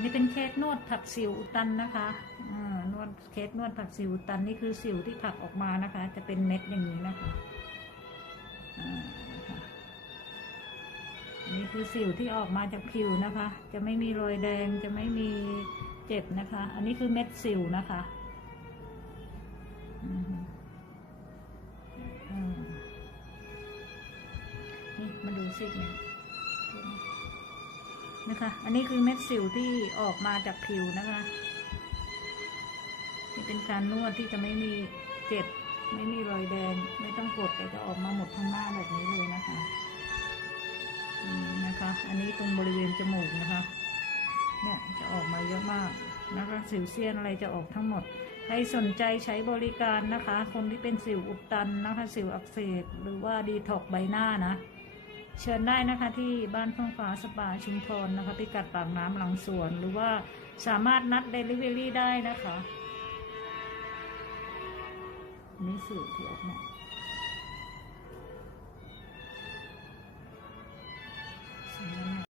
นี่เป็นเคสนวดผักสิวอุดตันนะคะอ่านวดเคสนวดผักสิวอุดตันนี่คือสิวที่ผักออกมานะคะ จะเป็นเม็ดอย่างนี้นะคะนี่คือสิวที่ออกมาจากผิวนะคะ จะไม่มีรอยแดงจะไม่มีเจ็บนะคะ อันนี้คือเม็ดสิวนะคะนี่มาดูสิเนี่ย นะคะ อันนี้คือเม็ดสิวที่ออกมาจากผิวนะคะ นี่เป็นการนวดที่จะไม่มีเจ็บ ไม่มีรอยแดง ไม่ต้องกดแต่จะออกมาหมดทั้งหน้าแบบนี้เลยนะคะนะคะ อันนี้ตรงบริเวณจมูกนะคะ เนี่ยจะออกมาเยอะมากนะคะสิวเซียนอะไรจะออกทั้งหมด ใครสนใจใช้บริการนะคะ คนที่เป็นสิวอุดตันนะคะ สิวอักเสบหรือว่าดีท็อกใบหน้านะ เชิญได้นะคะที่บ้านเฟื่องฟ้าสปาชุมพรนะคะพิกัดปากน้ำหลังสวน หรือว่าสามารถนัดเดลิเวอรี่ได้นะคะมีสูตรที่ออกมาสวย